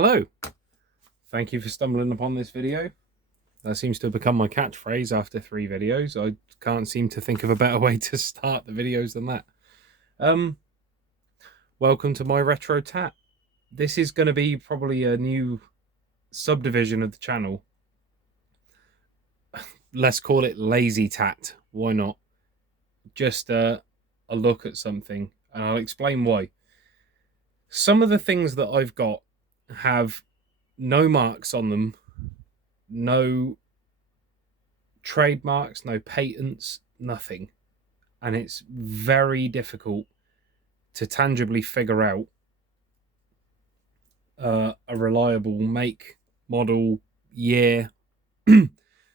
Hello, thank you for stumbling upon this video. That seems to have become my catchphrase after 3 videos. I can't seem to think of a better way to start the videos than that. Welcome to MyRetroTat. This is going to be probably a new subdivision of the channel. Let's call it Lazy Tat. Why not? Just a look at something, and I'll explain why. Some of the things that I've got have no marks on them, no trademarks, no patents, nothing. And it's very difficult to tangibly figure out a reliable make, model, year.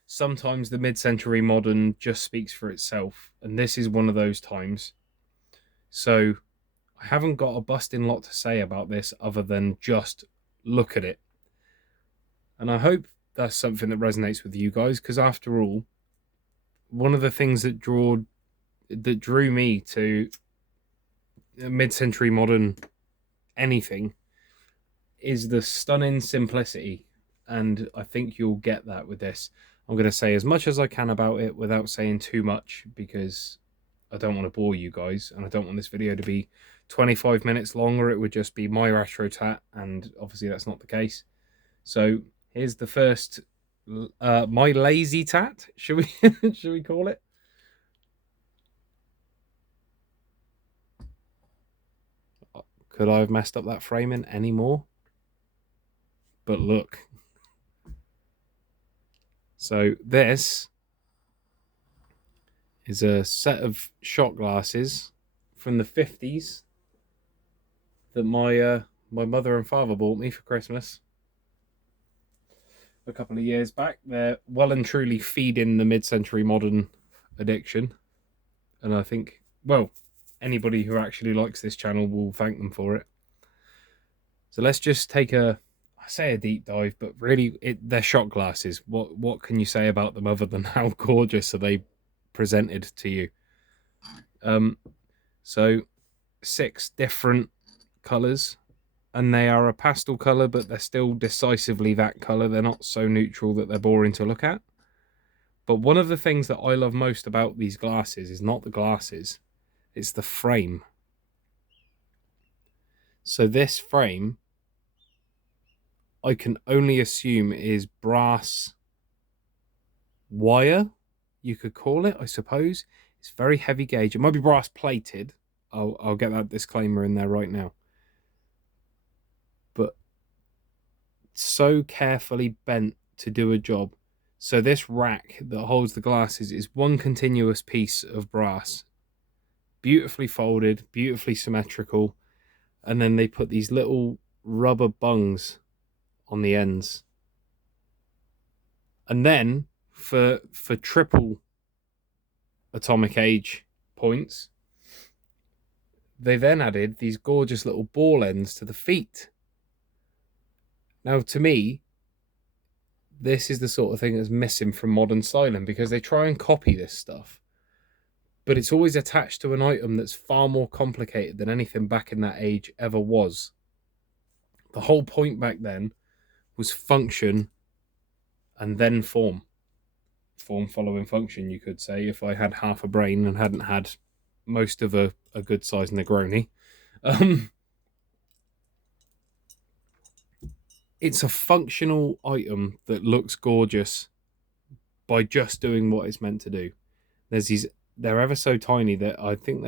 Sometimes the mid-century modern just speaks for itself, and this is one of those times. So I haven't got a busting lot to say about this other than just look at it. And I hope that's something that resonates with you guys, because after all, one of the things that drew me to mid-century modern anything is the stunning simplicity, and I think you'll get that with this. I'm going to say as much as I can about it without saying too much, because I don't want to bore you guys, and I don't want this video to be 25 minutes long, or it would just be my RetroTat, and obviously that's not the case. So here's the first, my lazy tat, should we call it? Could I have messed up that framing any more? But look. So this is a set of shot glasses from the 50s that my mother and father bought me for Christmas a couple of years back. They're well and truly feeding the mid-century modern addiction. And I think, well, anybody who actually likes this channel will thank them for it. So let's just take I say a deep dive, but really they're shot glasses. What can you say about them other than how gorgeous are they presented to you? So 6 different colors, and they are a pastel color, but they're still decisively that color. They're not so neutral that they're boring to look at. But one of the things that I love most about these glasses is not the glasses, it's the frame. So this frame, I can only assume is brass wire, you could call it, I suppose. It's very heavy gauge. It might be brass plated. I'll get that disclaimer in there right now. But so carefully bent to do a job. So this rack that holds the glasses is one continuous piece of brass. Beautifully folded, beautifully symmetrical. And then they put these little rubber bungs on the ends. And then for triple atomic age points, they then added these gorgeous little ball ends to the feet. Now, to me, this is the sort of thing that's missing from modern styling, because they try and copy this stuff, but it's always attached to an item that's far more complicated than anything back in that age ever was. The whole point back then was function and then form. Form following function, you could say, if I had half a brain and hadn't had most of a good sized Negroni. It's a functional item that looks gorgeous by just doing what it's meant to do. They're ever so tiny that I think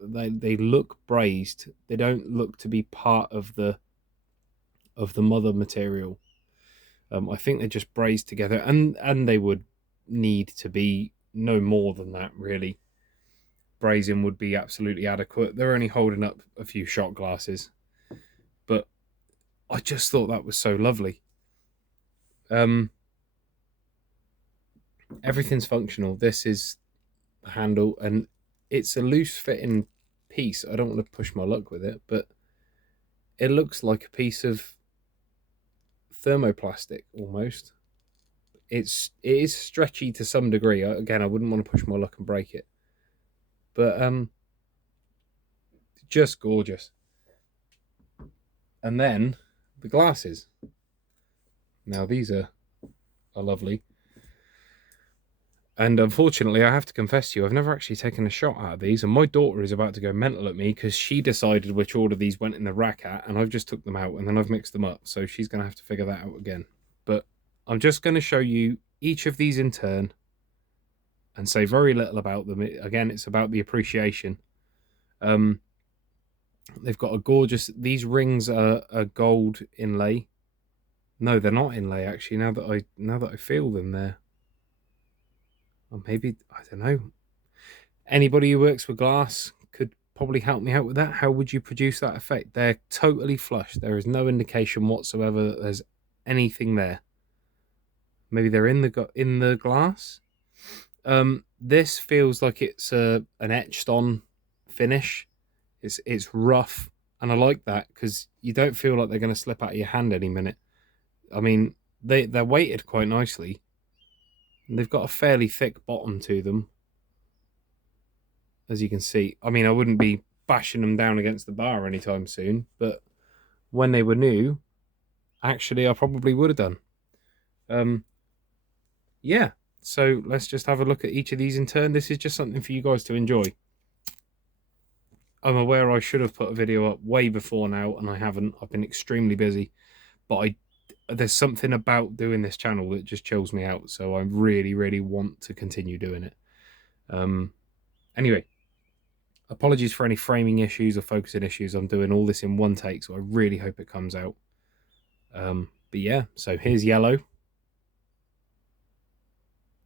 they look brazed. They don't look to be part of the mother material. I think they're just brazed together, and they would need to be no more than that, really. Brazing would be absolutely adequate. They're only holding up a few shot glasses, but I just thought that was so lovely. Everything's functional. This is the handle, and it's a loose fitting piece. I don't want to push my luck with it, but it looks like a piece of thermoplastic almost. It is stretchy to some degree. Again, I wouldn't want to push my luck and break it, but just gorgeous. And then the glasses. Now these are lovely. And unfortunately, I have to confess to you, I've never actually taken a shot out of these, and my daughter is about to go mental at me because she decided which order these went in the rack at, and I've just took them out, and then I've mixed them up, so she's going to have to figure that out again. But I'm just going to show you each of these in turn and say very little about them. Again, it's about the appreciation. They've got a gorgeous... These rings are a gold inlay. No, they're not inlay, actually, now that I feel them there. Or maybe, I don't know. Anybody who works with glass could probably help me out with that. How would you produce that effect? They're totally flush. There is no indication whatsoever that there's anything there. Maybe they're in the glass. This feels like it's an etched on finish. It's rough, and I like that because you don't feel like they're going to slip out of your hand any minute. I mean, they're weighted quite nicely. And they've got a fairly thick bottom to them, as you can see. I mean, I wouldn't be bashing them down against the bar anytime soon, but when they were new, actually, I probably would have done. Yeah, so let's just have a look at each of these in turn. This is just something for you guys to enjoy. I'm aware I should have put a video up way before now, and I haven't. I've been extremely busy, but there's something about doing this channel that just chills me out, so I really, really want to continue doing it. Anyway, apologies for any framing issues or focusing issues. I'm doing all this in one take, so I really hope it comes out. But yeah, so here's yellow.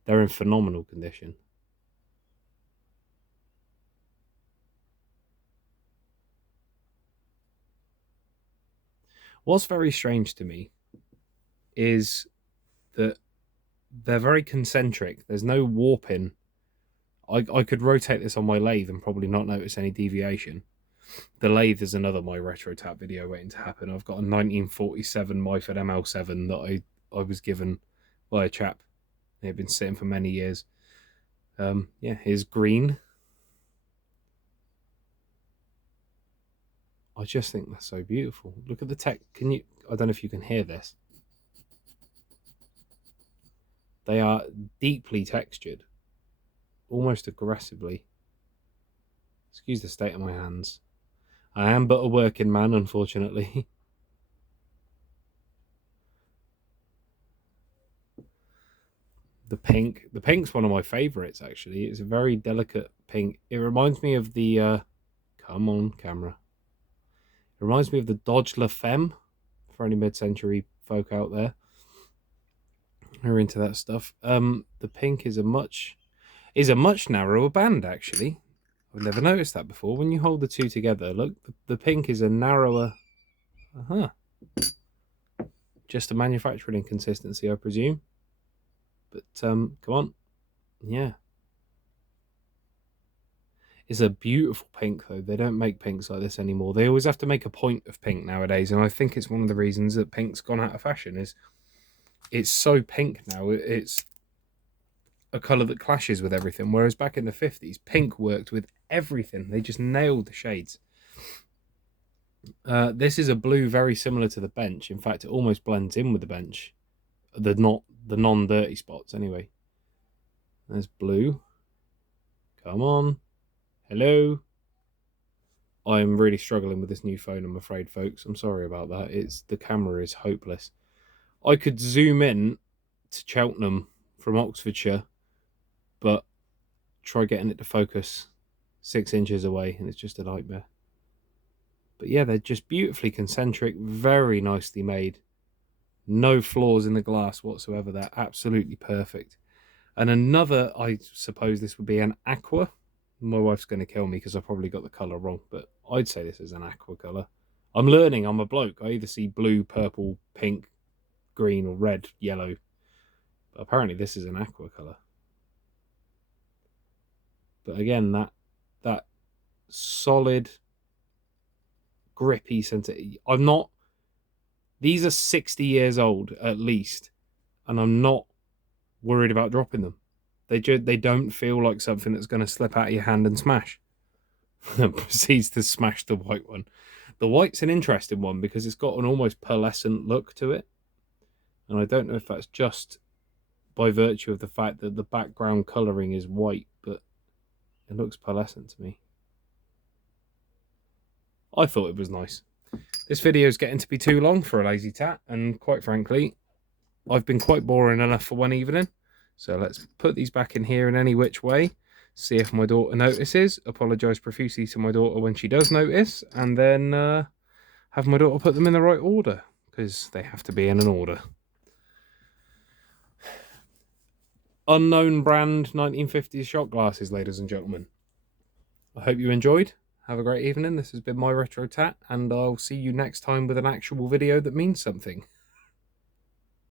They're in phenomenal condition. What's very strange to me is that they're very concentric. There's no warping. I could rotate this on my lathe and probably not notice any deviation. The lathe is another MyRetroTat video waiting to happen. I've got a 1947 Myford ML7 that I was given by a chap. It had been sitting for many years. Yeah, here's green. I just think that's so beautiful. Look at the tech. I don't know if you can hear this. They are deeply textured, almost aggressively. Excuse the state of my hands. I am but a working man, unfortunately. The pink's one of my favorites, actually. It's a very delicate pink. It reminds me of the come on camera. It reminds me of the Dodge La Femme, for any mid-century folk out there who are into that stuff. The pink is a much narrower band, actually. I've never noticed that before. When you hold the two together, look, the pink is a narrower. Just a manufacturing inconsistency, I presume. But come on, yeah. It's a beautiful pink, though. They don't make pinks like this anymore. They always have to make a point of pink nowadays, and I think it's one of the reasons that pink's gone out of fashion. Is it's so pink now. It's a colour that clashes with everything, whereas back in the 50s, pink worked with everything. They just nailed the shades. This is a blue very similar to the bench. In fact, it almost blends in with the bench. The non-dirty spots, anyway. There's blue. Come on. Hello. I'm really struggling with this new phone, I'm afraid, folks. I'm sorry about that. The camera is hopeless. I could zoom in to Cheltenham from Oxfordshire, but try getting it to focus 6 inches away, and it's just a nightmare. But yeah, they're just beautifully concentric, very nicely made. No flaws in the glass whatsoever. They're absolutely perfect. And another, I suppose this would be an aqua. My wife's going to kill me because I probably got the colour wrong, but I'd say this is an aqua colour. I'm learning, I'm a bloke. I either see blue, purple, pink, green, or red, yellow. But apparently this is an aqua colour. But again, that solid, grippy center. These are 60 years old at least, and I'm not worried about dropping them. They don't feel like something that's going to slip out of your hand and smash. and proceeds to smash the white one. The white's an interesting one because it's got an almost pearlescent look to it. And I don't know if that's just by virtue of the fact that the background colouring is white, but it looks pearlescent to me. I thought it was nice. This video is getting to be too long for a lazy tat, and quite frankly, I've been quite boring enough for one evening. So let's put these back in here in any which way, see if my daughter notices, apologise profusely to my daughter when she does notice, and then have my daughter put them in the right order, because they have to be in an order. Unknown brand 1950s shot glasses, ladies and gentlemen. I hope you enjoyed. Have a great evening. This has been MyRetroTat, and I'll see you next time with an actual video that means something.